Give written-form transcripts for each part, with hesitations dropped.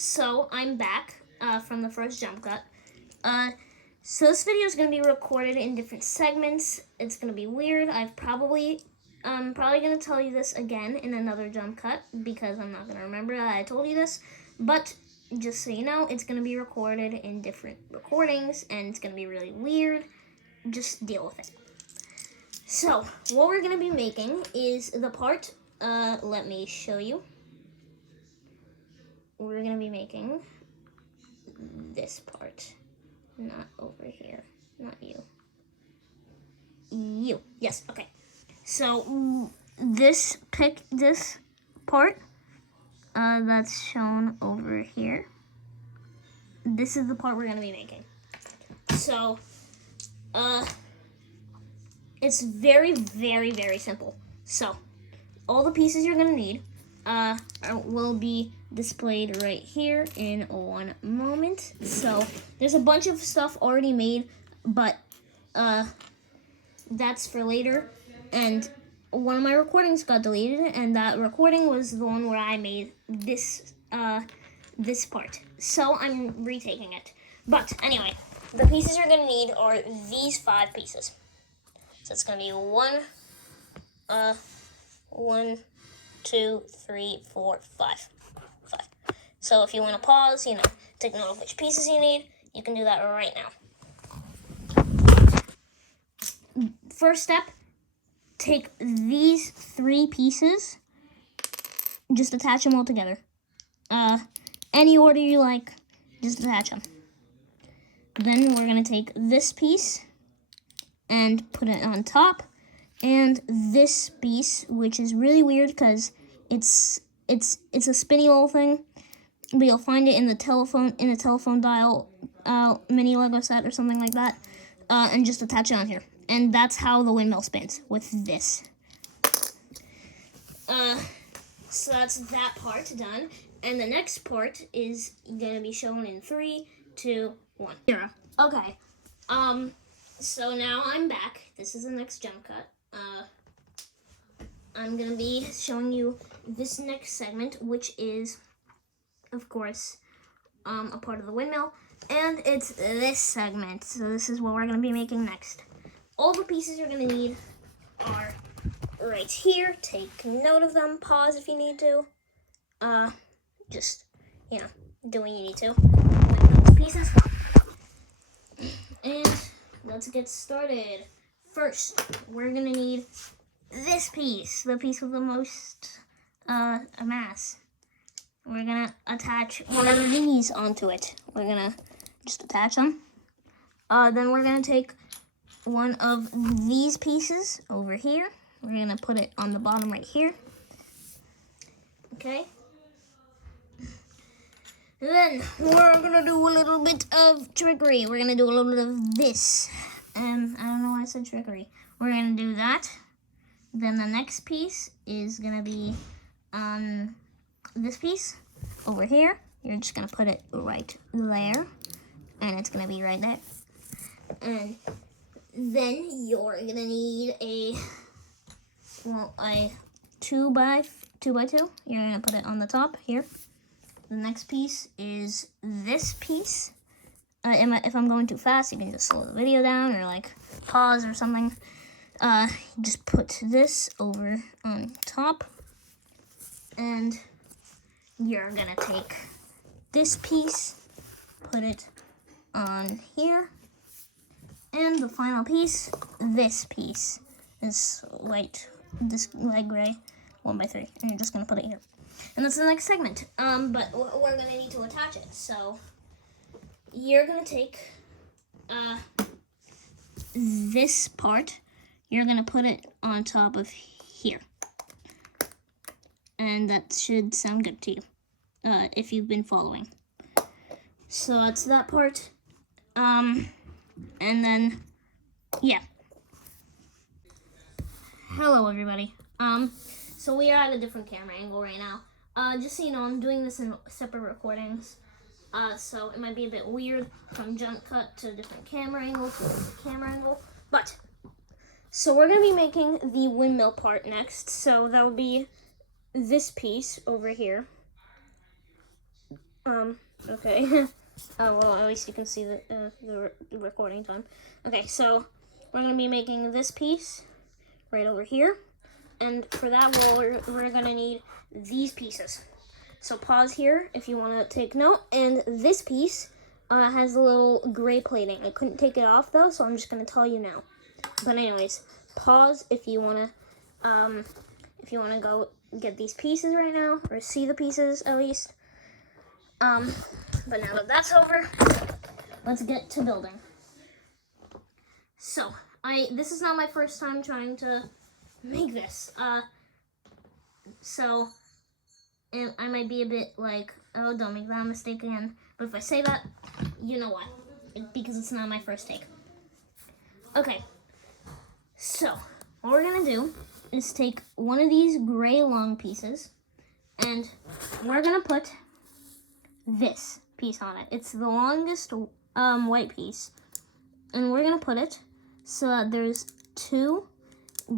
So I'm back from the first jump cut. So this video is going to be recorded in different segments. It's going to be weird. I'm probably going to tell you this again in another jump cut because I'm not going to remember that I told you this. But just so you know, it's going to be recorded in different recordings and it's going to be really weird. Just deal with it. So what we're going to be making is the part, let me show you. We're going to be making this part. Not over here. Not you. You. Yes, okay. So this part that's shown over here. This is the part we're going to be making. So it's very, very, very simple. So all the pieces you're going to need will be displayed right here in one moment. So there's a bunch of stuff already made, but that's for later. And one of my recordings got deleted, and that recording was the one where I made this this part. So I'm retaking it. But anyway, the pieces you're gonna need are these 5 pieces. So it's gonna be 1, 2, 3, 4, 5. So if you want to pause, take note of which pieces you need, you can do that right now. First step, take these 3 pieces, just attach them all together. Any order you like, just attach them. Then we're going to take this piece and put it on top, and this piece, which is really weird because it's a spinny little thing, but you'll find it in the telephone dial mini Lego set or something like that, and just attach it on here. And that's how the windmill spins, with this. So that's that part done. And the next part is going to be shown in 3, 2, 1. 0. Okay. So now I'm back. This is the next jump cut. I'm going to be showing you this next segment, which is, of course, a part of the windmill, and it's this segment. So this is what we're going to be making next. All the pieces you're going to need are right here. Take note of them. Pause if you need to. Just, do what you need to with those pieces. And let's get started. First, we're going to need this piece, the piece with the most mass. We're going to attach one of these onto it. We're going to just attach them. Then we're going to take one of these pieces over here. We're going to put it on the bottom right here. Okay. Then we're going to do a little bit of trickery. We're going to do a little bit of this. I don't know why I said trickery. We're going to do that. Then the next piece is going to be on this piece over here. You're just going to put it right there. And it's going to be right there. And then you're going to need a 2 by 2 by 2. You're going to put it on the top here. The next piece is this piece. If I'm going too fast, you can just slow the video down or pause or something. Just put this over on top. And you're going to take this piece, put it on here. And the final piece, this piece, this light gray 1 by 3. And you're just going to put it here. And that's the next segment. But we're going to need to attach it. So you're going to take this part. You're going to put it on top of here. And that should sound good to you if you've been following. So that's that part. And then, yeah. Hello, everybody. So we are at a different camera angle right now. Just so you know, I'm doing this in separate recordings. So it might be a bit weird from jump cut to a different camera angle to a different camera angle. But, so we're going to be making the windmill part next. So that would be this piece over here. Okay. Well, at least you can see the recording time. Okay, so we're gonna be making this piece right over here, and for that, we're gonna need these pieces. So pause here if you want to take note. And this piece has a little gray plating. I couldn't take it off though, so I'm just gonna tell you now. But anyways, pause if you wanna go get these pieces right now, or see the pieces at least. But now that that's over, let's get to building. So, this is not my first time trying to make this. So, and I might be a bit like, oh, don't make that mistake again. But if I say that, you know why. Because it's not my first take. Okay, so what we're gonna do is take one of these gray long pieces, and we're gonna put this piece on it. It's the longest white piece, and we're gonna put it so that there's 2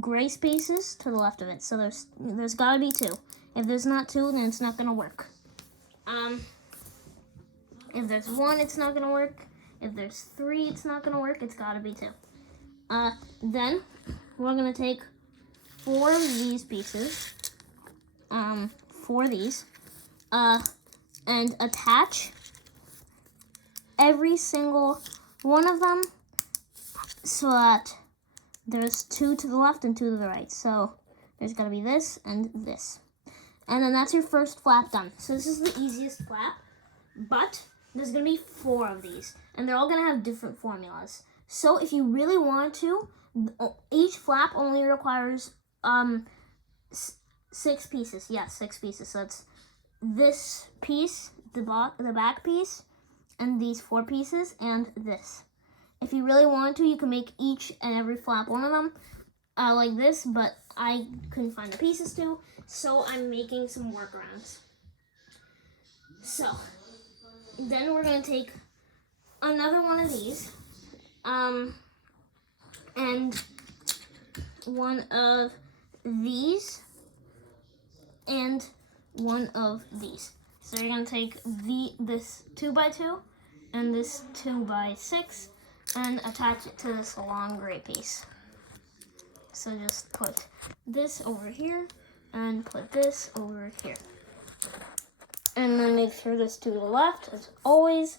gray spaces to the left of it. So there's gotta be 2. If there's not 2, then it's not gonna work. If there's 1, it's not gonna work. If there's 3, it's not gonna work. It's gotta be 2. Then we're gonna take 4 of these pieces, 4 of these, and attach every single one of them so that there's 2 to the left and 2 to the right. So there's gotta be this and this. And then that's your first flap done. So this is the easiest flap, but there's gonna be 4 of these, and they're all gonna have different formulas. So if you really want to, each flap only requires 6 pieces. Yeah, 6 pieces. So that's this piece, the back piece, and these 4 pieces, and this. If you really want to, you can make each and every flap one of them like this, but I couldn't find the pieces to, so I'm making some workarounds. So then we're gonna take another one of these, and one of these, and one of these. So you're gonna take this 2x2 and this 2x6 and attach it to this long gray piece. So just put this over here and put this over here. And then make sure this to the left, as always.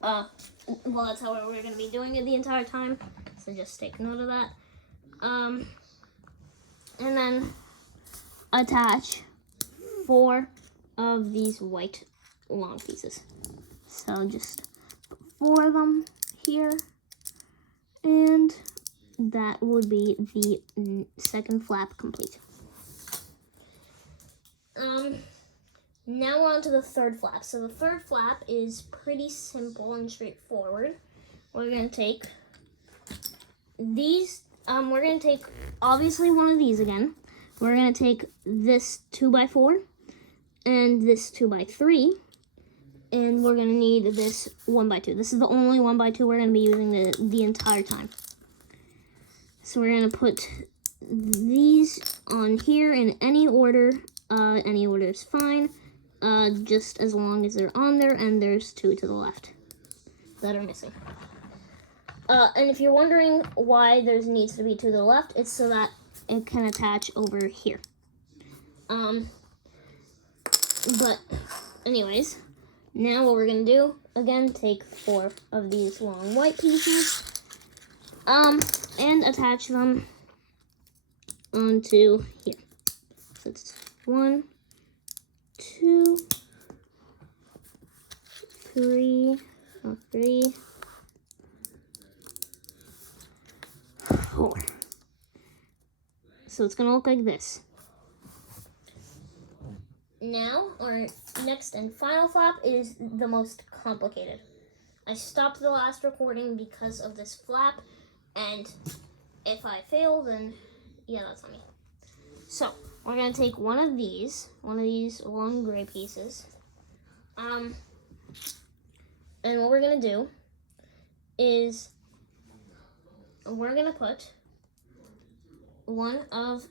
Well, that's how we're gonna be doing it the entire time. So just take note of that. And then attach 4 of these white long pieces. So just put 4 of them here, and that would be the second flap complete. Now on to the third flap. So the third flap is pretty simple and straightforward. We're gonna take these, we're gonna take obviously one of these again. We're gonna take this 2x4 and this 2x3, and we're gonna need this 1x2. This is the only 1x2 we're gonna be using the entire time. So we're gonna put these on here in any order. Any order is fine, just as long as they're on there and there's 2 to the left that are missing. And if you're wondering why there needs to be 2 to the left, it's so that it can attach over here. But anyways, now what we're gonna do, again, take 4 of these long white pieces, and attach them onto here. So it's 1, 2, 3, 4. So it's gonna look like this. Now, our next and final flap is the most complicated. I stopped the last recording because of this flap, and if I fail, then yeah, that's on me. So we're gonna take one of these long gray pieces, and what we're gonna do is we're gonna put one of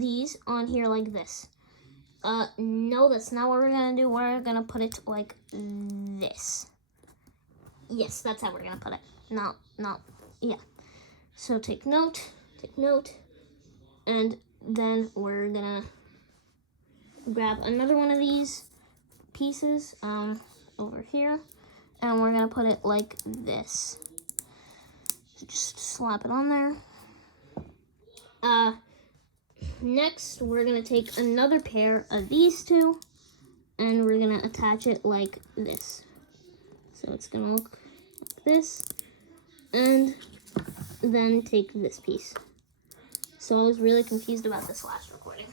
these on here like this. No, that's not what we're gonna do. We're gonna put it like this. Yes, that's how we're gonna put it. Not, yeah. So take note, and then we're gonna grab another one of these pieces, over here, and we're gonna put it like this. So just slap it on there. Next, we're gonna take another pair of these two, and we're gonna attach it like this. So it's gonna look like this, and then take this piece. So I was really confused about this last recording,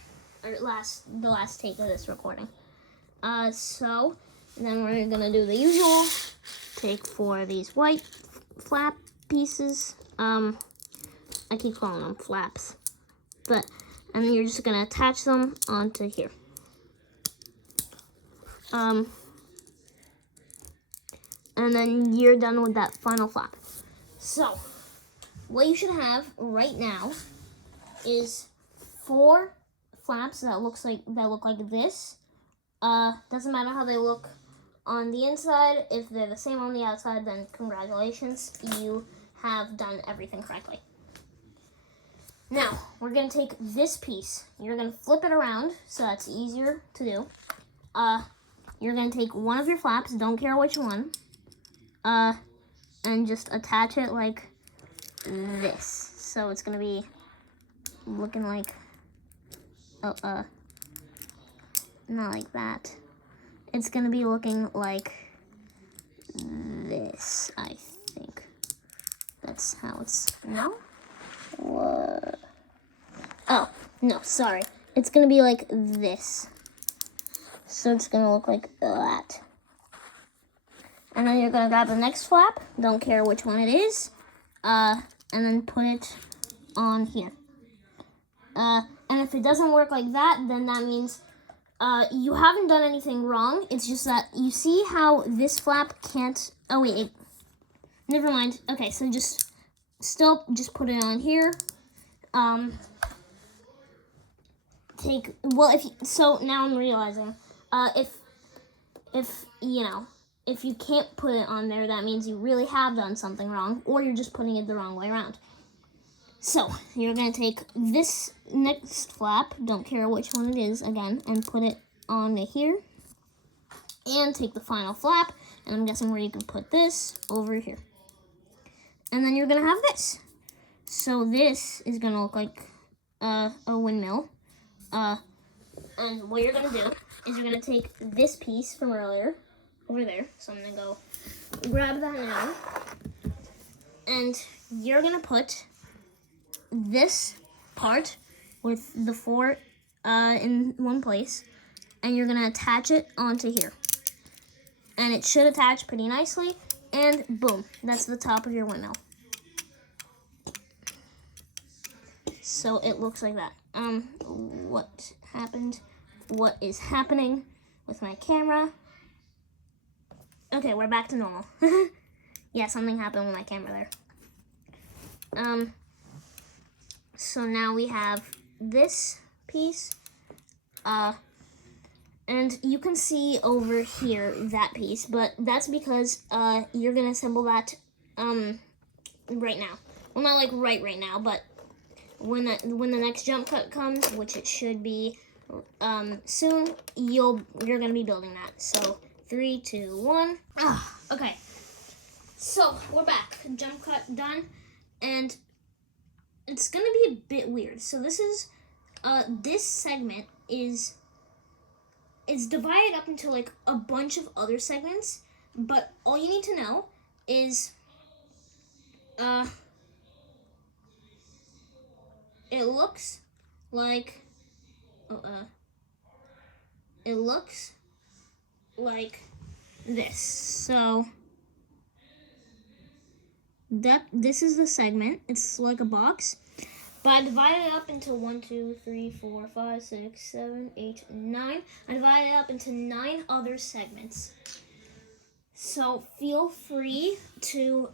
or the last take of this recording. So then we're gonna do the usual. Take 4 of these white flap pieces. I keep calling them flaps, and then you're just gonna attach them onto here. And then you're done with that final flap. So what you should have right now is 4 flaps that look like this. Doesn't matter how they look on the inside. If they're the same on the outside, then congratulations, you have done everything correctly. Now, we're gonna take this piece. You're gonna flip it around so that's easier to do. You're gonna take one of your flaps, don't care which one, and just attach it like this. So it's gonna be looking like, not like that. It's gonna be looking like this, I think. That's how it's, no? What? Oh, no, sorry. It's gonna be like this. So it's gonna look like that. And then you're gonna grab the next flap, don't care which one it is, and then put it on here. And if it doesn't work like that, then that means you haven't done anything wrong. It's just that you see how this flap can't, oh wait, never mind. Okay, so just put it on here. So now I'm realizing, if you can't put it on there, that means you really have done something wrong, or you're just putting it the wrong way around. So you're gonna take this next flap, don't care which one it is again, and put it on here, and take the final flap, and I'm guessing where you can put this over here. And then you're gonna have this. So this is gonna look like a windmill. And what you're gonna do is you're gonna take this piece from earlier over there. So I'm gonna go grab that now. And you're gonna put this part with the 4 in one place, and you're gonna attach it onto here. And it should attach pretty nicely, and boom, that's the top of your windmill. So it looks like that. What happened? What is happening with my camera? Okay, we're back to normal. Yeah, something happened with my camera there. So now we have this piece, and you can see over here that piece, but that's because you're gonna assemble that right now. Well, not like right now, but when the next jump cut comes, which it should be soon, you're gonna be building that. So 3, 2, 1. Okay. So we're back. Jump cut done, and it's gonna be a bit weird. So this is this segment is divided up into like a bunch of other segments, but all you need to know is it looks like this. So this is the segment. It's like a box. But I divided it up into 1, 2, 3, 4, 5, 6, 7, 8, 9. I divided it up into 9 other segments. So feel free to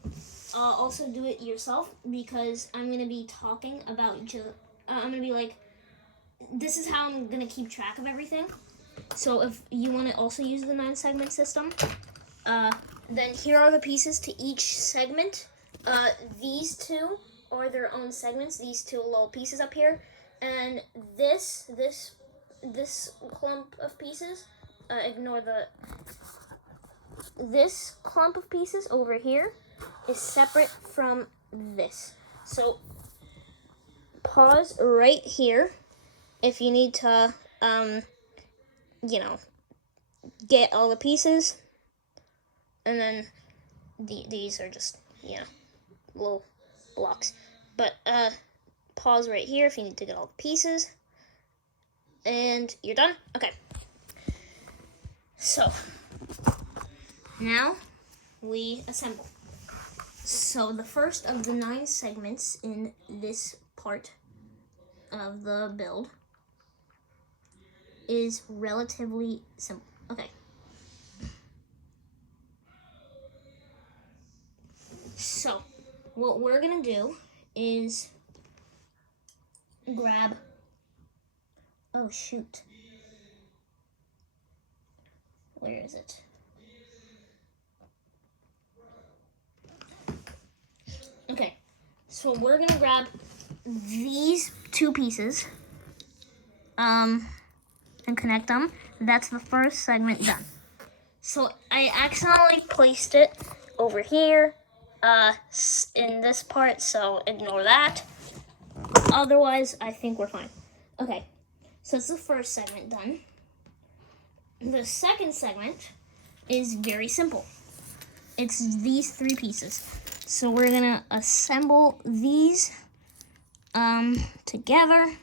also do it yourself, because I'm going to be talking about each of I'm going to be like this is how I'm gonna keep track of everything. So if you want to also use the 9-segment system, then here are the pieces to each segment. These two are their own segments. These two little pieces up here, and this clump of pieces. Ignore this clump of pieces over here is separate from this. So pause right here if you need to, get all the pieces. And then these are just, little blocks. But pause right here if you need to get all the pieces. And you're done? Okay. So now we assemble. So the first of the 9 segments in this part of the build is relatively simple. Okay. So what we're gonna do is grab, oh shoot, where is it? Okay, so we're gonna grab these 2 pieces, and connect them. That's the first segment done. So I accidentally placed it over here, in this part, so ignore that. Otherwise, I think we're fine. Okay, so it's the first segment done. The second segment is very simple. It's these 3 pieces. So we're gonna assemble these together.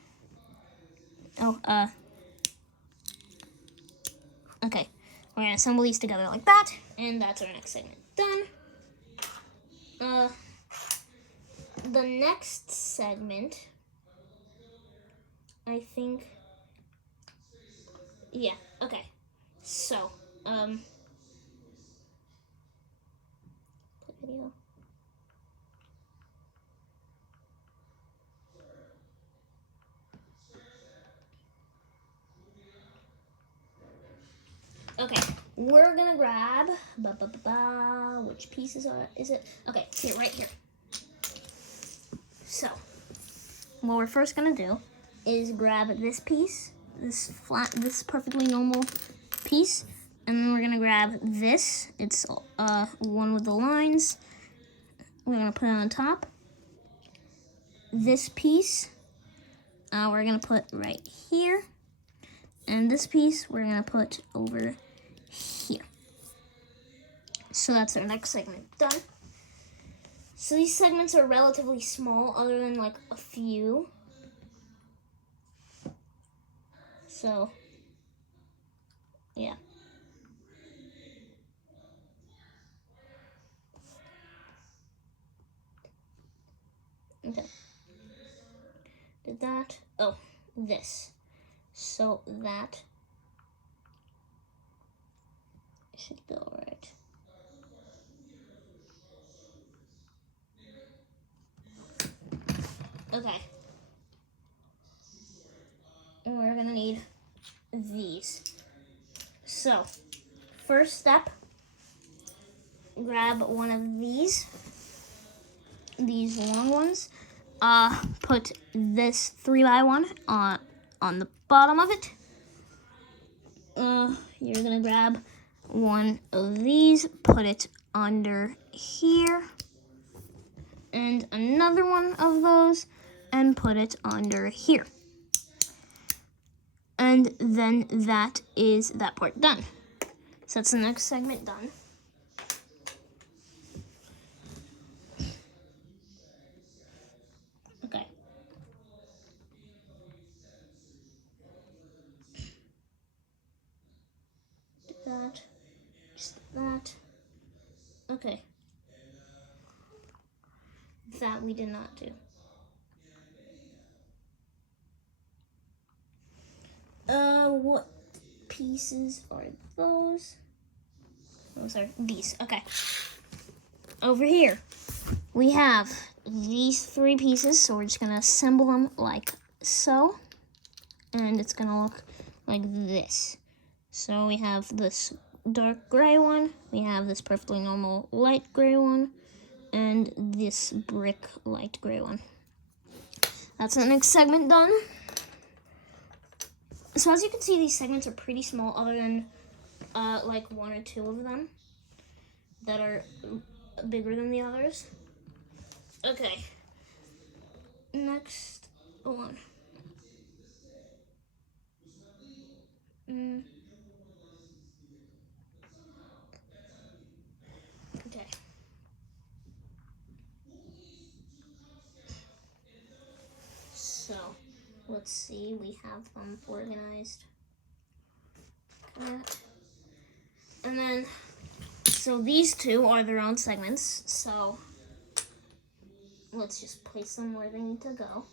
Okay. We're gonna assemble these together like that, and that's our next segment done. The next segment, I think, yeah, okay. So, play video. Okay, we're gonna grab, which pieces is it? Okay, here, right here. So, what we're first gonna do is grab this piece, this perfectly normal piece, and then we're gonna grab this. It's one with the lines. We're gonna put it on top. This piece, we're gonna put right here, and this piece we're gonna put over here. So that's our next segment done. So these segments are relatively small, other than like a few. So, yeah. Okay. Did that? Oh, this. So that should go right. Okay. And we're gonna need these. So, first step, grab one of these long ones. Put this 3x1 on the bottom of it. You're gonna grab one of these, put it under here, and another one of those, and put it under here. And then that is that part done. So that's the next segment done. Okay. That, just that. Okay. That we did not do. What pieces are those? Oh, sorry, these. Okay. Over here, we have these 3 pieces, so we're just gonna assemble them like so. and it's gonna look like this. So we have this dark gray one, we have this perfectly normal light gray one, and this brick light gray one. That's the next segment done. So as you can see, these segments are pretty small, other than like 1 or 2 of them that are bigger than the others. Okay, next one. Okay. So, let's see, we have them organized. And then, so these 2 are their own segments, so let's just place them where they need to go.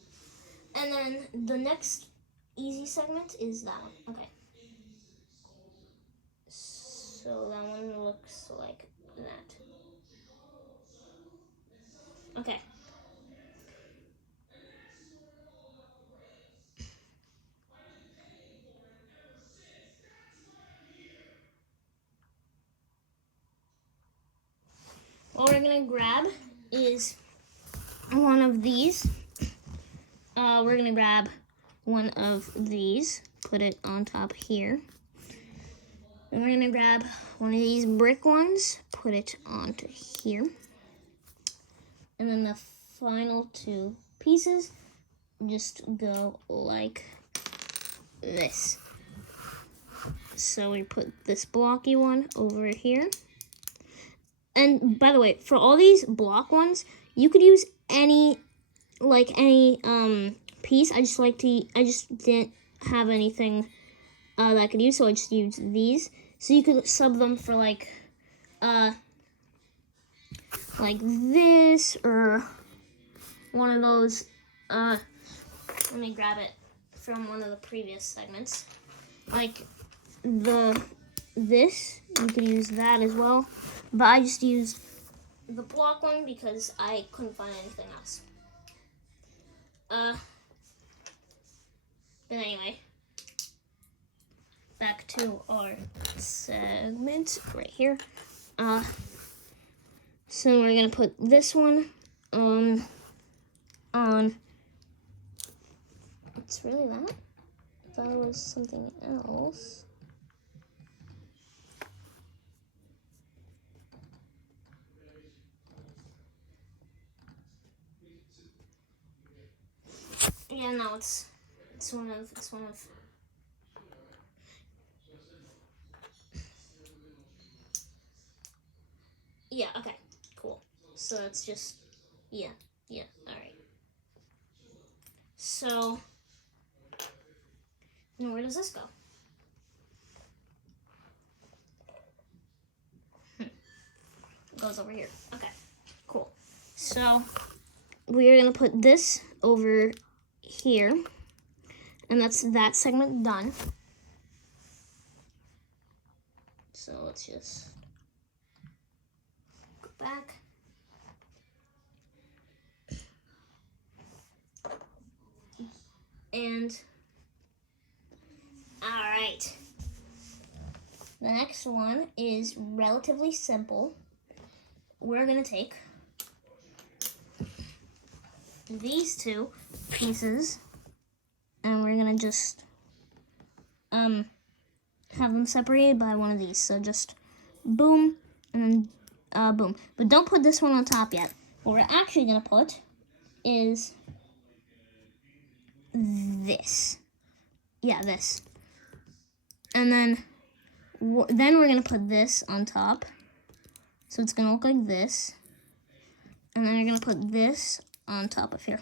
And then the next easy segment is that one. Okay. So that one looks like that. Okay. What we're gonna grab is one of these. We're gonna grab one of these, put it on top here. Then we're gonna grab one of these brick ones, put it onto here. And then the final 2 pieces just go like this. So we put this blocky one over here. And by the way, for all these block ones, you could use any piece. I just didn't have anything that I could use, so I just used these. So you could sub them for like this, or one of those. Let me grab it from one of the previous segments. Like this, you could use that as well. But I just used the block one because I couldn't find anything else. But anyway, back to our segment right here. So we're gonna put this one on. It's really that? I thought it was something else. Yeah, no, it's one of. Yeah, okay, cool. So it's just, yeah, all right. So, now where does this go? It goes over here. Okay, cool. So, we're gonna put this over here, and that's that segment done. So let's just go back. And, all right. The next one is relatively simple. We're gonna take these 2 pieces, and we're gonna just have them separated by one of these. So just boom, and then boom. But don't put this one on top yet. What we're actually gonna put is this. Yeah, this. And then we're gonna put this on top. So it's gonna look like this. And then you're gonna put this on top of here.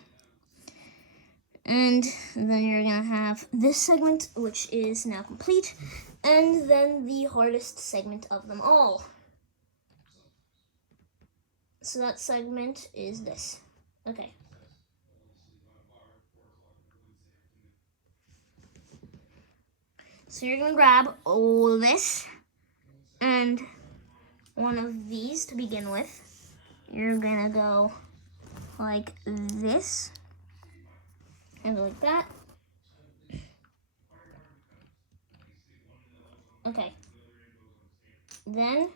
And then you're gonna have this segment, which is now complete. And then the hardest segment of them all. So that segment is this. Okay. So you're gonna grab all this and one of these to begin with. You're gonna go like this and like that. Okay. Then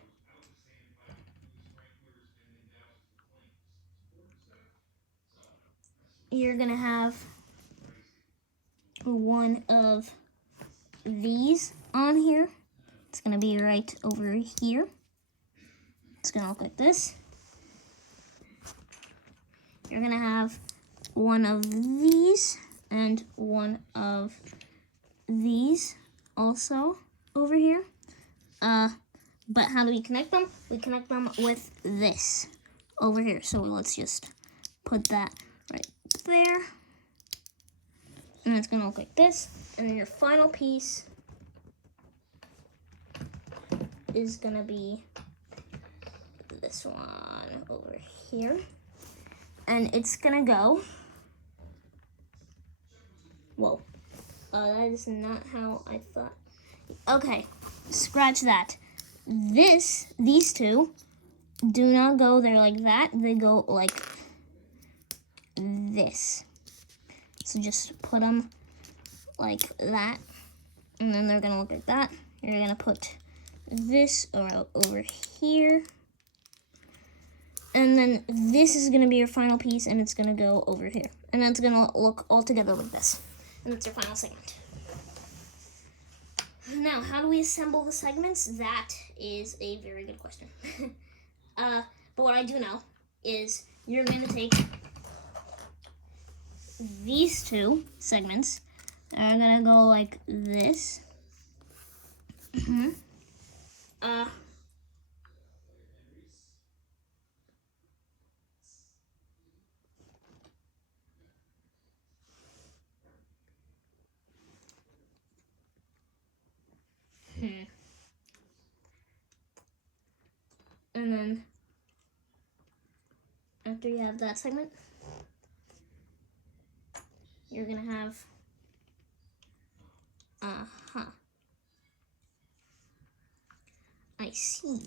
you're gonna have one of these on here. It's gonna be right over here. It's gonna look like this. You're gonna have one of these and one of these also over here. But how do we connect them? We connect them with this over here. So let's just put that right there. And it's gonna look like this. And then your final piece is gonna be this one over here. And it's gonna go, whoa, that is not how I thought. Okay, scratch that. These two do not go there like that. They go like this. So just put them like that. And then they're gonna look like that. You're gonna put this over here. And then this is gonna be your final piece, and it's gonna go over here. And then it's gonna look all together like this. And that's your final segment. Now, how do we assemble the segments? That is a very good question. But what I do know is you're gonna take these two segments, and are gonna go like this. And then after you have that segment, you're gonna have I see.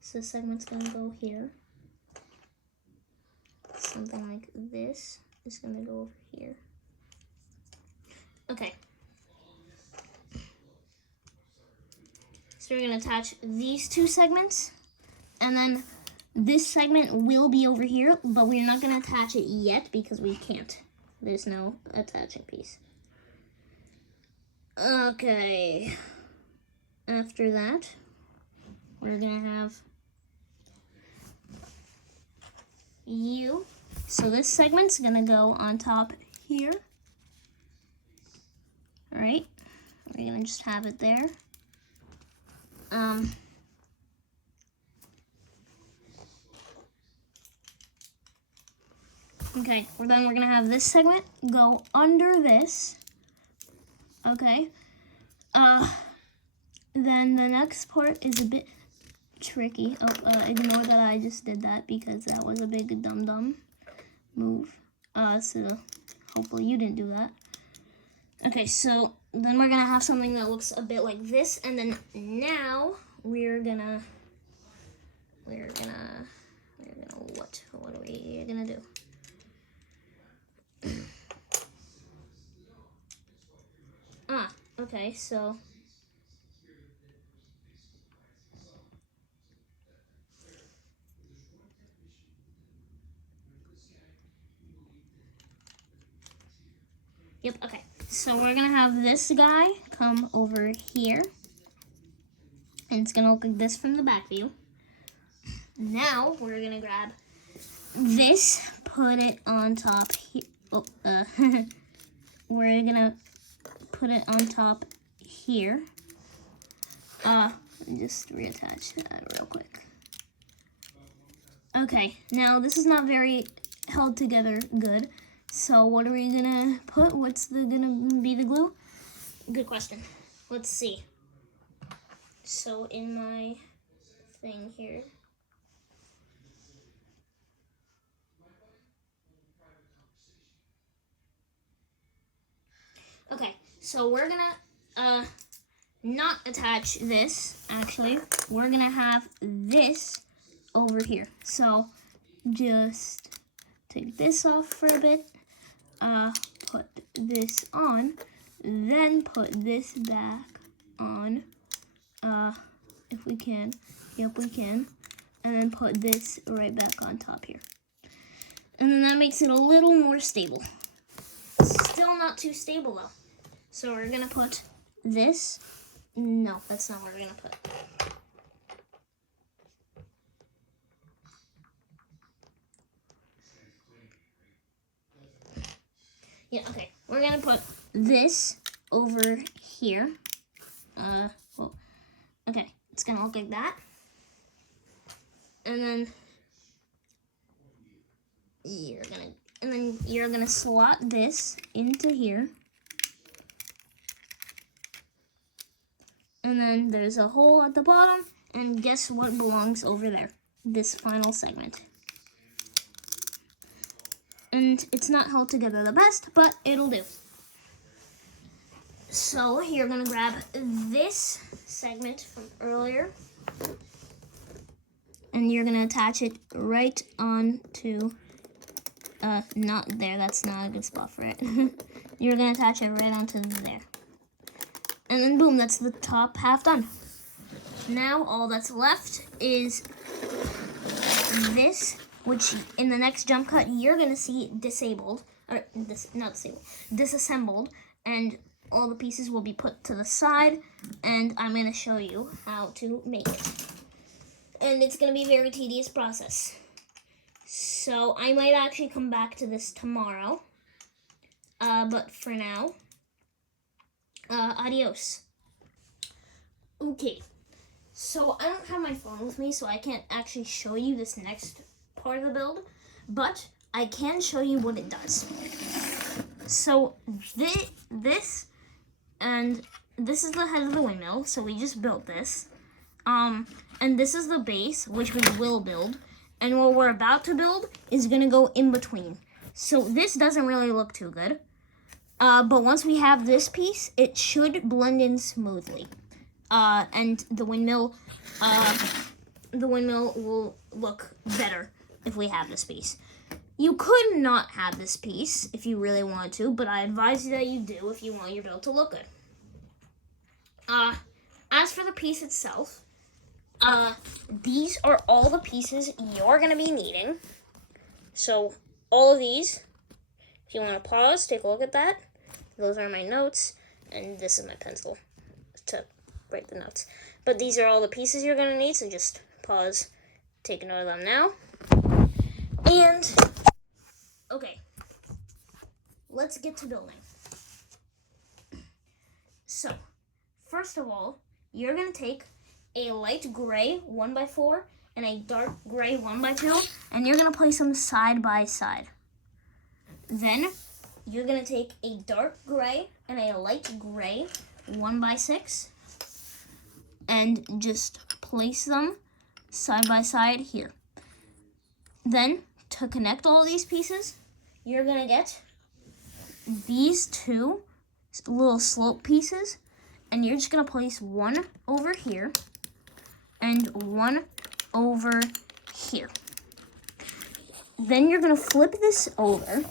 So the segment's gonna go here. Something like this is gonna go over here. Okay. So we're gonna attach these two segments, and then this segment will be over here, but we're not gonna attach it yet because we can't. There's no attaching piece. Okay. After that, we're gonna have you. So this segment's gonna go on top here. All right. We're gonna just have it there. Okay, well then we're gonna have this segment go under this. Okay. Then the next part is a bit tricky. Ignore that I just did that because that was a big dum-dum move. So hopefully you didn't do that. Okay, so then we're gonna have something that looks a bit like this, and then now we're gonna what are we gonna do? Okay, so yep, okay. So we're gonna have this guy come over here, and it's gonna look like this from the back view. Now we're gonna grab this, put it on top here. We're gonna put it on top here. Just reattach that real quick. Okay, now this is not very held together good. So what are we gonna put? What's gonna be the glue? Good question. Let's see. So in my thing here. Okay, so we're gonna not attach this, actually. We're gonna have this over here. So just take this off for a bit. put this on, then put this back on, if we can. Yep, we can. And then put this right back on top here. And then that makes it a little more stable. Still not too stable though. So we're gonna put this. No, that's not what we're gonna put. Yeah, okay. We're gonna put this over here. Well, okay, it's gonna look like that. And then you're gonna slot this into here. And then there's a hole at the bottom, and guess what belongs over there? This final segment. And it's not held together the best, but it'll do. So you're gonna grab this segment from earlier, and you're gonna attach it right onto, not there, that's not a good spot for it. You're gonna attach it right onto there. And then boom, that's the top half done. Now all that's left is this, which in the next jump cut, you're gonna see disassembled, and all the pieces will be put to the side, and I'm gonna show you how to make it. And it's gonna be a very tedious process. So I might actually come back to this tomorrow, but for now, adios. Okay, so I don't have my phone with me, so I can't actually show you this next part of the build, but I can show you what it does. So this is the head of the windmill, so we just built this. And this is the base, which we will build, and what we're about to build is gonna go in between. So this doesn't really look too good. But once we have this piece, it should blend in smoothly. And the windmill will look better if we have this piece. You could not have this piece if you really wanted to, but I advise you that you do if you want your build to look good. As for the piece itself, these are all the pieces you're gonna be needing. So all of these, if you want to pause, take a look at that. Those are my notes, and this is my pencil to write the notes. But these are all the pieces you're gonna need, so just pause, take a note of them now. And, okay, let's get to building. So, first of all, you're gonna take a light gray 1x4 and a dark gray 1x2, and you're gonna place them side by side. Then, you're gonna take a dark gray and a light gray 1x6 and just place them side by side here. Then, to connect all these pieces, you're gonna get these two little slope pieces, and you're just gonna place one over here and one over here. Then you're gonna flip this over.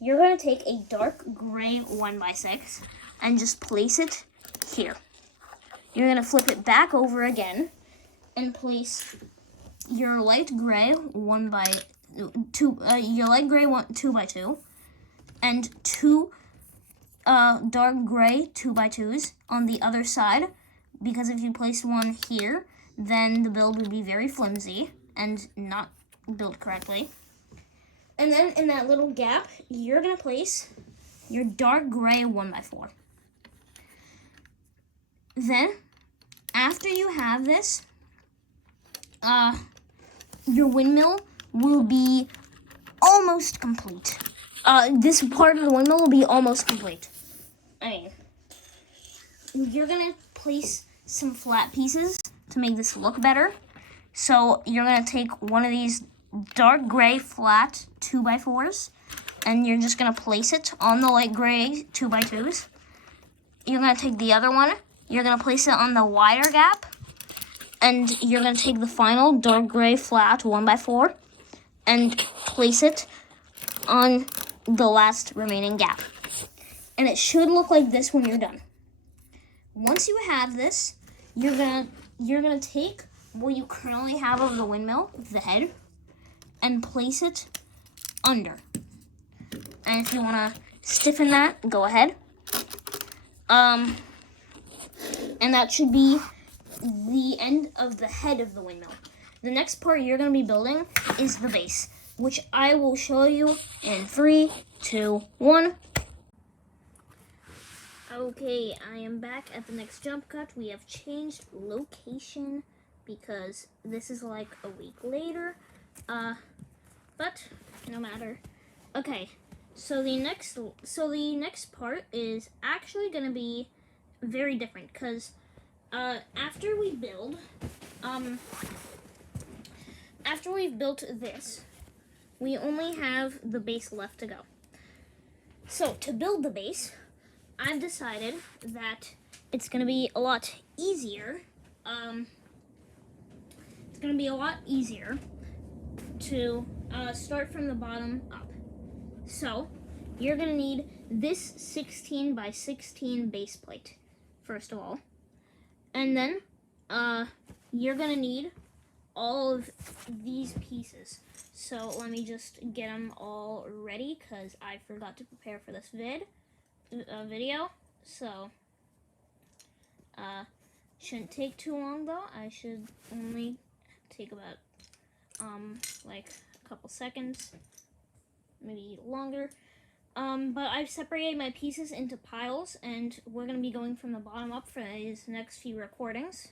You're gonna take a dark gray 1x6 and just place it here. You're gonna flip it back over again and place your light gray 2x2 and two dark gray 2x2s on the other side, because if you placed one here, then the build would be very flimsy and not built correctly. And then in that little gap, you're gonna place your dark gray 1x4. Then, after you have this, your windmill will be almost complete. This part of the windmill will be almost complete. I mean, you're gonna place some flat pieces to make this look better. So you're gonna take one of these dark gray flat 2x4s, and you're just gonna place it on the light gray 2x2s. You're gonna take the other one, you're gonna place it on the wider gap, and you're gonna take the final dark gray flat 1x4 and place it on the last remaining gap. And it should look like this when you're done. Once you have this, you're gonna take what you currently have of the windmill, the head, and place it under. And if you wanna stiffen that, go ahead. And that should be the end of the head of the windmill. The next part you're gonna be building is the base, which I will show you in 3, 2, 1. Okay, I am back at the next jump cut. We have changed location because this is like a week later. But no matter. Okay, so the next part is actually gonna be very different because after we've built this, we only have the base left to go. So to build the base, I've decided that it's gonna be a lot easier. To start from the bottom up. So you're gonna need this 16 by 16 base plate, first of all. And then you're gonna need all of these pieces. So let me just get them all ready because I forgot to prepare for this video. So shouldn't take too long though. I should only take about like a couple seconds, maybe longer. But I've separated my pieces into piles, and we're gonna be going from the bottom up for these next few recordings.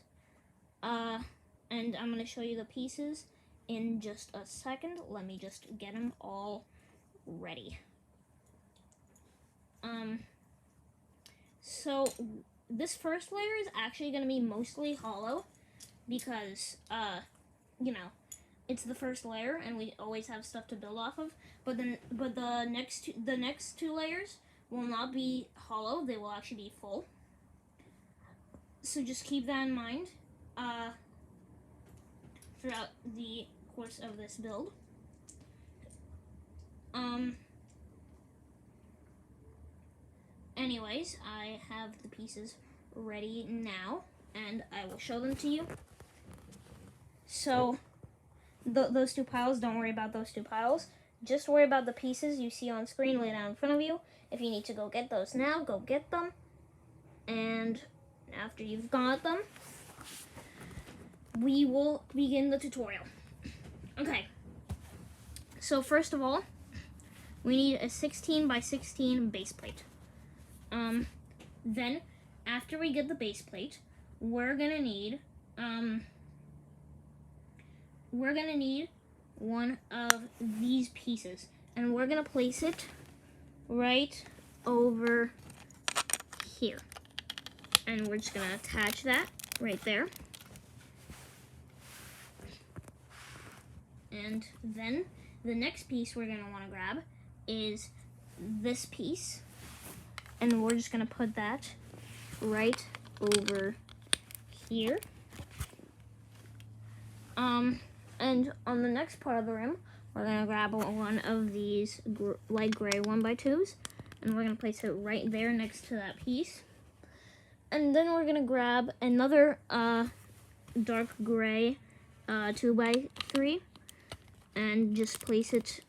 And I'm gonna show you the pieces in just a second. Let me just get them all ready. So this first layer is actually gonna be mostly hollow because, you know, it's the first layer and we always have stuff to build off of. But the next two layers will not be hollow, they will actually be full. So just keep that in mind throughout the course of this build. Anyways, I have the pieces ready now, and I will show them to you. So, those two piles, don't worry about those two piles. Just worry about the pieces you see on screen laid out in front of you. If you need to go get those now, go get them. And after you've got them, we will begin the tutorial. Okay, so first of all, we need a 16 by 16 base plate. Then, after we get the base plate, we're gonna need one of these pieces, and we're gonna place it right over here. And we're just gonna attach that right there. And then the next piece we're gonna wanna grab is this piece. And we're just gonna put that right over here. And on the next part of the rim, we're gonna grab one of these light gray 1x2s, and we're gonna place it right there next to that piece. And then we're gonna grab another dark gray 2x3, and just place it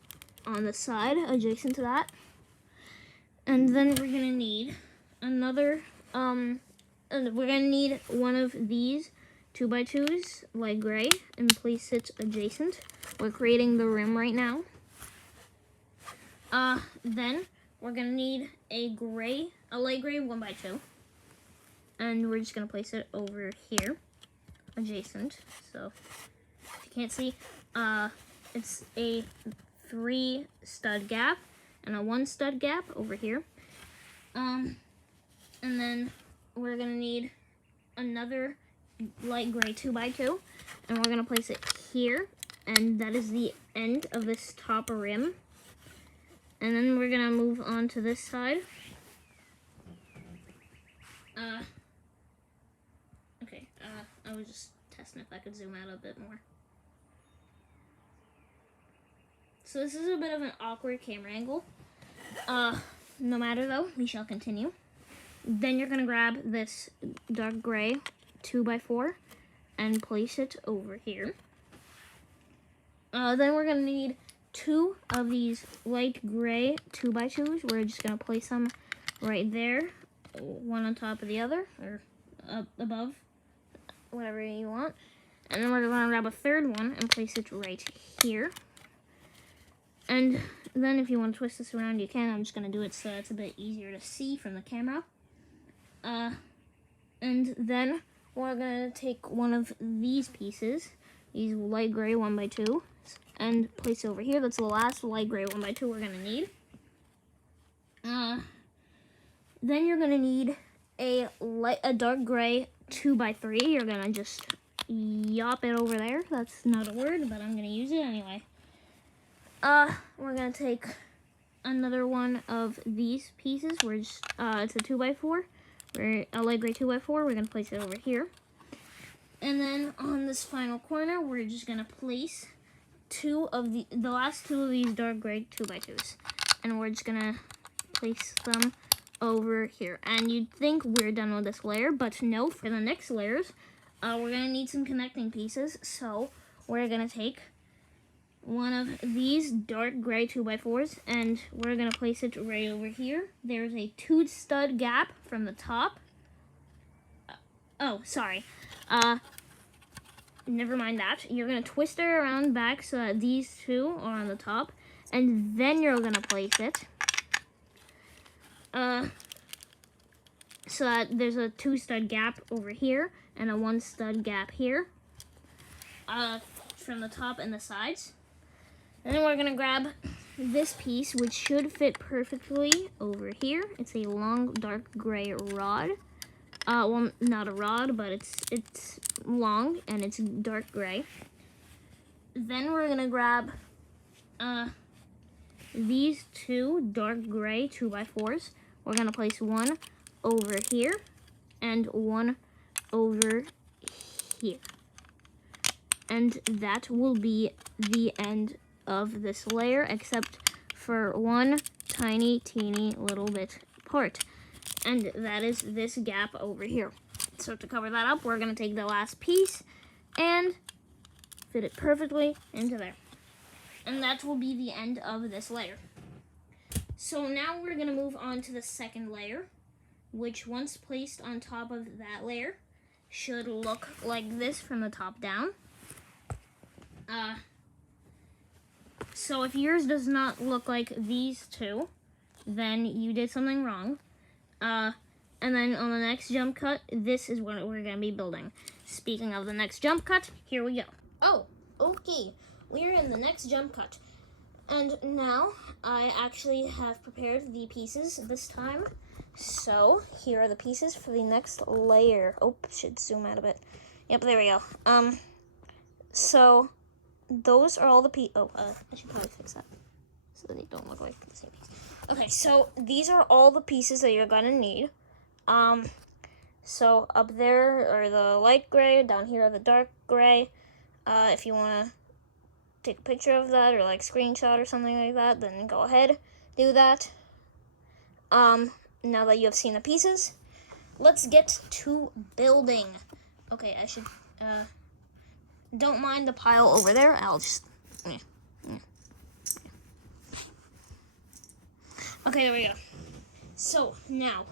on the side adjacent to that. And then we're gonna need another, and we're gonna need one of these 2x2s, light gray, and place it adjacent. We're creating the rim right now. Then we're gonna need a light gray 1x2, and we're just gonna place it over here, adjacent. So if you can't see, it's a 3 stud gap and a 1 stud gap over here. And then we're gonna need another light gray 2x2, and we're gonna place it here, and that is the end of this top rim. And then we're gonna move on to this side. Okay, I was just testing if I could zoom out a bit more. So this is a bit of an awkward camera angle, No matter though, we shall continue. Then you're gonna grab this dark gray 2x4 and place it over here. Then we're gonna need 2 of these light gray 2x2s. We're just gonna place them right there, one on top of the other, or up above, whatever you want. And then we're gonna grab a third one and place it right here. And then if you want to twist this around, you can. I'm just gonna do it so it's a bit easier to see from the camera. And then we're gonna take one of these pieces, these light gray 1x2, and place it over here. That's the last light gray 1x2 we're gonna need. Then you're gonna need a dark gray 2x3. You're gonna just yop it over there. That's not a word, but I'm gonna use it anyway. We're gonna take another one of these pieces. It's a 2x4. A light gray 2x4. We're gonna place it over here. And then on this final corner, we're just gonna place the last 2 of these dark gray 2x2s. And we're just gonna place them over here. And you'd think we're done with this layer, but no, for the next layers, we're gonna need some connecting pieces. So we're gonna take one of these dark gray 2x4s and we're gonna place it right over here. There's a 2 stud gap from the top. Oh, sorry. Never mind that. You're gonna twist it around back so that these 2 are on the top, and then you're gonna place it so that there's a 2 stud gap over here and a 1 stud gap here from the top and the sides. And then we're gonna grab this piece, which should fit perfectly over here. It's a long dark gray rod. Well, not a rod, but it's long and it's dark gray. Then we're gonna grab these 2 dark gray 2x4s. We're gonna place one over here and one over here. And that will be the end of this layer, except for one tiny, teeny little bit part. And that is this gap over here. So to cover that up, we're gonna take the last piece and fit it perfectly into there. And that will be the end of this layer. So now we're gonna move on to the second layer, which once placed on top of that layer, should look like this from the top down. So if yours does not look like these 2, then you did something wrong. And then on the next jump cut, this is what we're going to be building. Speaking of the next jump cut, here we go. Oh, okay. We're in the next jump cut. And now I actually have prepared the pieces this time. So here are the pieces for the next layer. Oh, should zoom out a bit. Yep, there we go. So those are all the pieces. Oh, I should probably fix that so that they don't look like the same piece. Okay, so these are all the pieces that you're gonna need. So up there are the light gray, down here are the dark gray. If you wanna take a picture of that or like screenshot or something like that, then go ahead, do that. Now that you have seen the pieces, let's get to building. Okay, I should, don't mind the pile over there. I'll just, Okay, there we go. So now,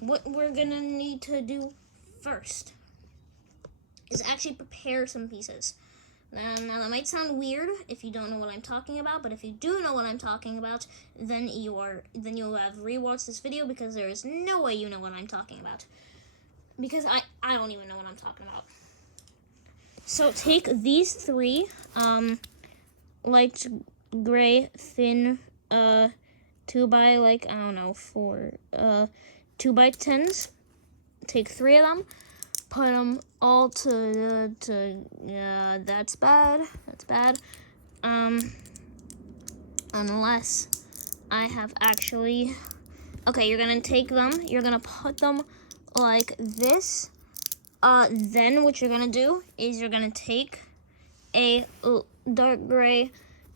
what we're gonna need to do first is actually prepare some pieces. Now that might sound weird if you don't know what I'm talking about, but if you do know what I'm talking about, then you'll have rewatched this video, because there is no way you know what I'm talking about. Because I don't even know what I'm talking about. So take these 3 light gray thin 2x, like, I don't know, 2x10s. Take 3 of them. Put them all to that's bad. That's bad. Unless I have actually. Okay, you're gonna take them. You're gonna put them like this. Then what you're gonna do is you're gonna take a dark gray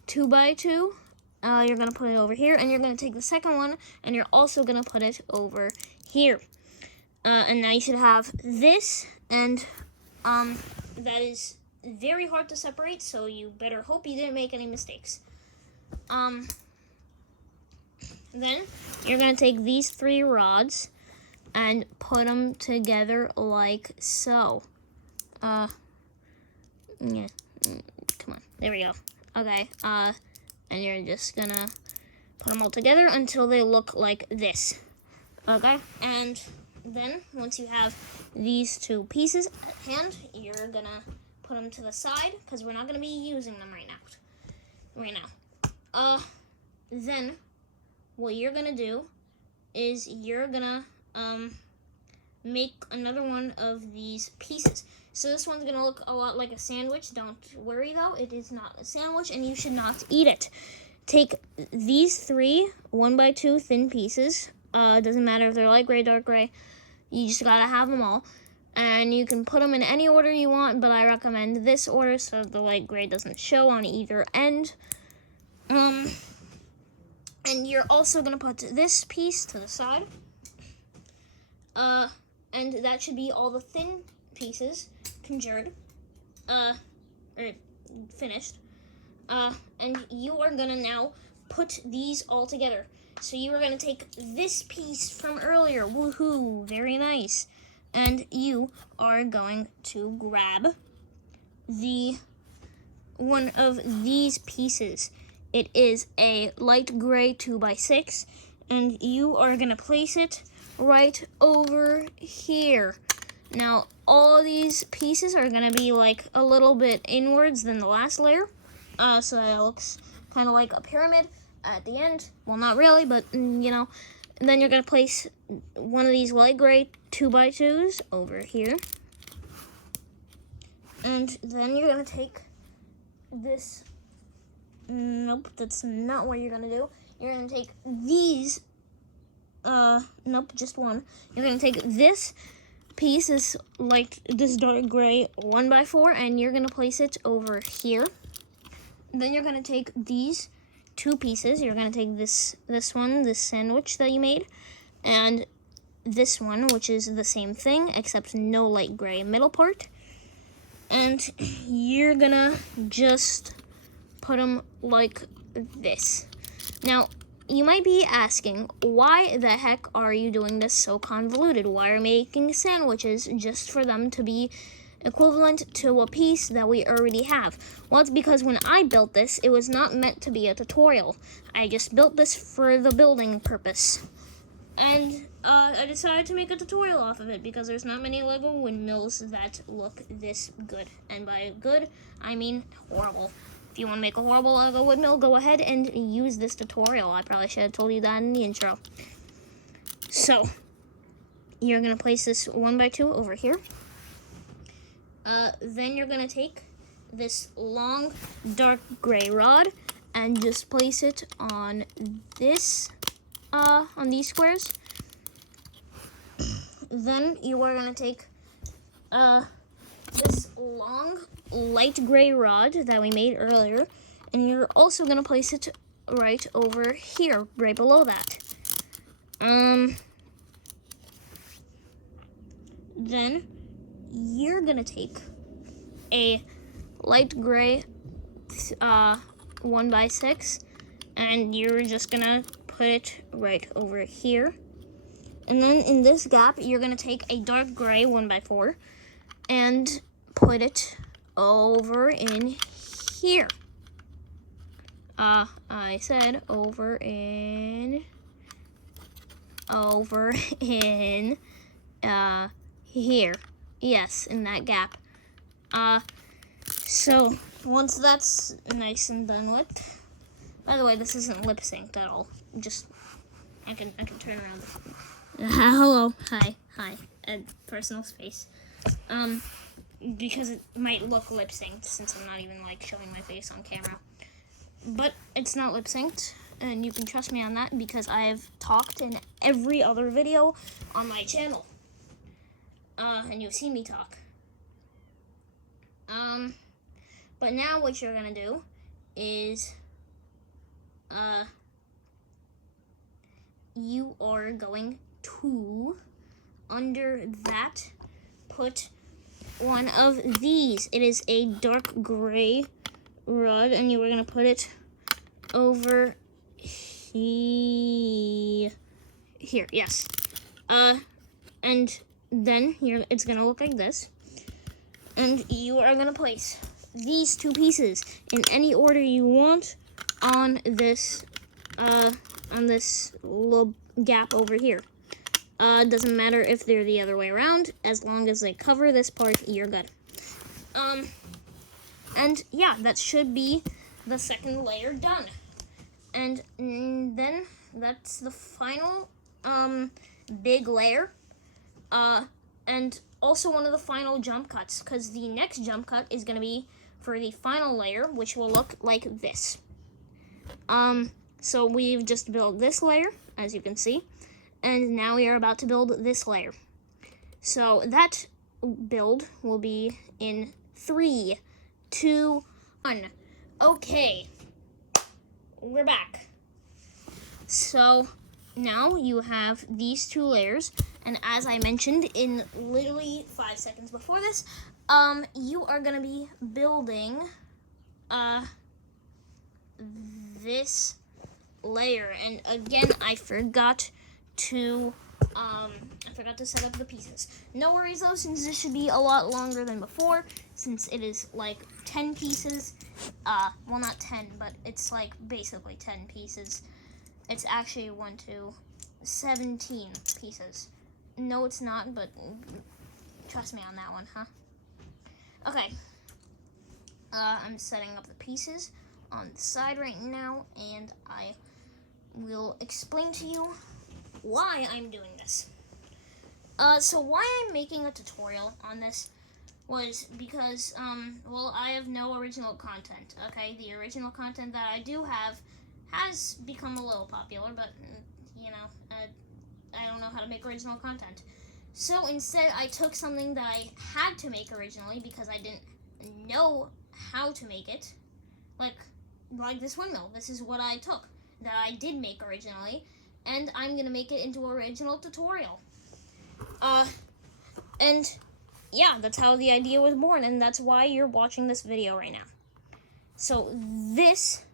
2x2 you're gonna put it over here, and you're gonna take the second one, and you're also gonna put it over here. And now you should have this, and that is very hard to separate, so you better hope you didn't make any mistakes. Then you're gonna take these 3 rods and put them together like so. Yeah, come on, there we go. Okay, and you're just gonna put them all together until they look like this. Okay, and then once you have these 2 pieces at hand, you're gonna put them to the side because we're not gonna be using them right now. Then what you're gonna do is you're gonna make another one of these pieces. So this one's gonna look a lot like a sandwich. Don't worry though, it is not a sandwich and you should not eat it. Take these 3 1x2 thin pieces. Doesn't matter if they're light gray, dark gray. You just gotta have them all. And you can put them in any order you want, but I recommend this order so the light gray doesn't show on either end. And you're also gonna put this piece to the side. And that should be all the thin pieces conjured, or finished. And you are gonna now put these all together. So you are gonna take this piece from earlier, woohoo, very nice. And you are going to grab one of these pieces. It is a light gray 2x6, and you are gonna place it right over here. Now, all these pieces are gonna be like a little bit inwards than the last layer, so that it looks kind of like a pyramid at the end. Well, not really, but you know. And then you're gonna place one of these light gray 2x2s over here, and then you're gonna take this. Nope, that's not what you're gonna do. You're gonna take these. Nope, just one. You're gonna take this piece, this dark gray 1x4, and you're gonna place it over here. Then you're gonna take these 2 pieces. You're gonna take this one, this sandwich that you made, and this one, which is the same thing except no light gray middle part. And you're gonna just put them like this. Now, you might be asking, why the heck are you doing this so convoluted? Why are you making sandwiches just for them to be equivalent to a piece that we already have? Well, it's because when I built this, it was not meant to be a tutorial. I just built this for the building purpose. And I decided to make a tutorial off of it because there's not many Lego windmills that look this good. And by good, I mean horrible. If you want to make a horrible Lego windmill, go ahead and use this tutorial. I probably should have told you that in the intro. So, you're going to place this 1x2 over here. Then you're going to take this long dark gray rod and just place it on this, on these squares. Then you are going to take this long light gray rod that we made earlier, and you're also going to place it right over here, right below that. Then you're going to take a light gray 1x6, and you're just going to put it right over here. And then in this gap, you're going to take a dark gray 1x4 and put it over in here. I said over in here. Yes, in that gap. So once that's nice and done with, by the way, this isn't lip synced at all. Just I can turn around. Hello, hi, personal space. Because it might look lip synced since I'm not even like showing my face on camera. But it's not lip synced, and you can trust me on that because I've talked in every other video on my channel. And you'll see me talk. But now what you're gonna do is you are going to, under that, put one of these. It is a dark gray rod, and you are going to put it over here, yes. And then here it's going to look like this. And you are going to place these two pieces in any order you want on this little gap over here. Doesn't matter if they're the other way around, as long as they cover this part, you're good. And yeah, that should be the second layer done. And then that's the final big layer. And also one of the final jump cuts, because the next jump cut is going to be for the final layer, which will look like this. So we've just built this layer, as you can see, and now we are about to build this layer. So that build will be in 3, 2, 1. Okay, we're back. So now you have these two layers, and as I mentioned in literally 5 seconds before this, you are gonna be building this layer. And again, I forgot to set up the pieces. No worries though, since this should be a lot longer than before, since it is like 10 pieces. Well, not 10, but it's like basically 10 pieces. It's actually 17 pieces. No, it's not, but trust me on that one, huh? Okay. I'm setting up the pieces on the side right now, and I will explain to you why I'm doing this. So why I'm making a tutorial on this was because, well, I have no original content, okay? The original content that I do have has become a little popular, but, you know, I don't know how to make original content. So instead, I took something that I had to make originally because I didn't know how to make it, like this windmill. This is what I took that I did make originally, and I'm gonna make it into an original tutorial. And yeah, that's how the idea was born, and that's why you're watching this video right now. So this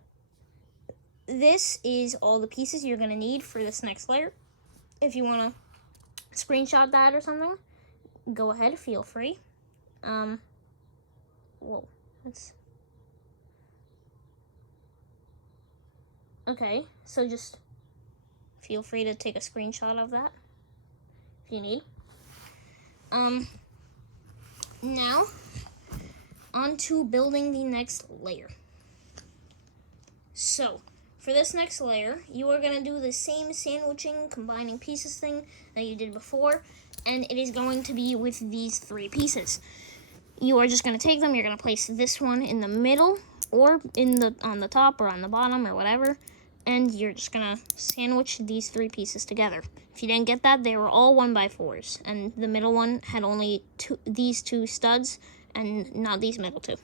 is all the pieces you're gonna need for this next layer. If you wanna screenshot that or something, go ahead, feel free. Whoa, that's... Okay, so just feel free to take a screenshot of that if you need. Now, on to building the next layer. So, for this next layer, you are going to do the same sandwiching, combining pieces thing that you did before, and it is going to be with these 3 pieces. You are just going to take them, you're going to place this one in the middle, or on the top, or on the bottom, or whatever, and you're just going to sandwich these 3 pieces together. If you didn't get that, they were all 1x4s, and the middle one had only these 2 studs, and not these middle 2.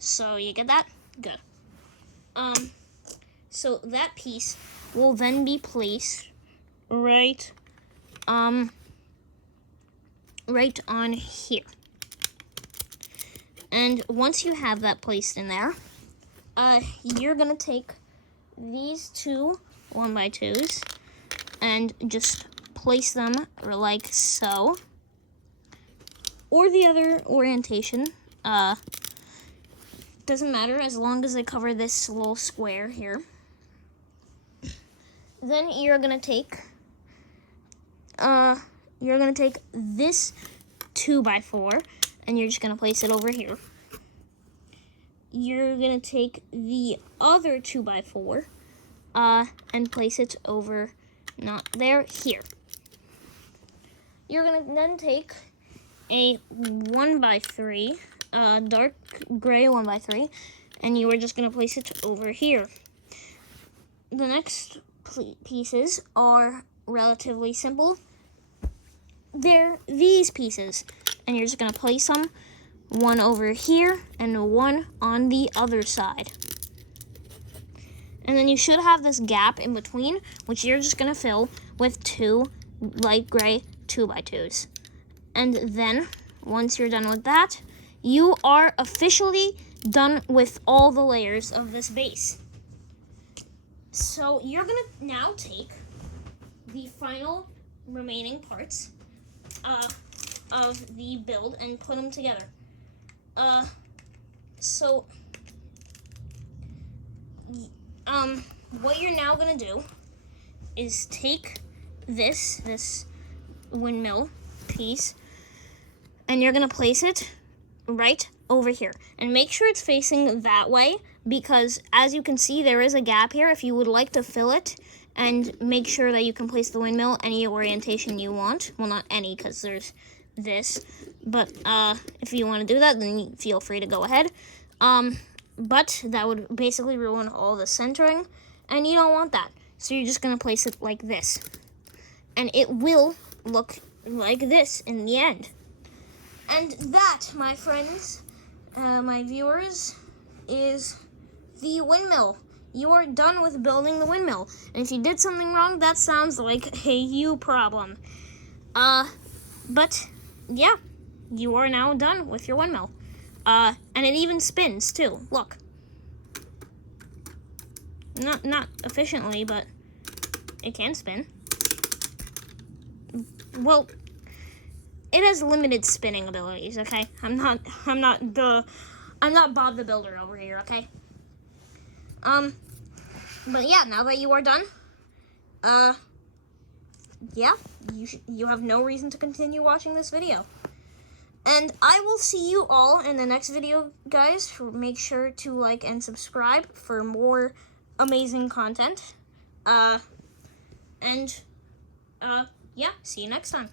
So, you get that? Good. So that piece will then be placed right on here. And once you have that placed in there, you're gonna take these 2 1x2s and just place them like so, or the other orientation. Doesn't matter as long as they cover this little square here. Then you're gonna take this 2x4 and you're just gonna place it over here. You're gonna take the other 2x4 and place it over, not there, here. You're gonna then take a 1x3, dark gray 1x3, and you are just gonna place it over here. The next pieces are relatively simple. They're these pieces, and you're just gonna place them one over here and one on the other side. And then you should have this gap in between, which you're just gonna fill with 2 light gray 2x2s. And then, once you're done with that, you are officially done with all the layers of this base. So you're gonna now take the final remaining parts of the build and put them together. What you're now gonna do is take this windmill piece, and you're gonna place it right over here, and make sure it's facing that way, because as you can see, there is a gap here. If you would like to fill it and make sure that you can place the windmill any orientation you want, well, not any, because there's this, but if you want to do that, then feel free to go ahead. But that would basically ruin all the centering, and you don't want that. So you're just gonna place it like this, and it will look like this in the end. And that, my friends, my viewers, is the windmill. You are done with building the windmill. And if you did something wrong, that sounds like a you problem. But yeah, you are now done with your windmill. And it even spins too. Look. Not efficiently, but it can spin. Well, it has limited spinning abilities, okay? I'm not Bob the Builder over here, okay? But yeah, now that you are done, yeah, you have no reason to continue watching this video. And I will see you all in the next video, guys. Make sure to like and subscribe for more amazing content. Yeah, see you next time.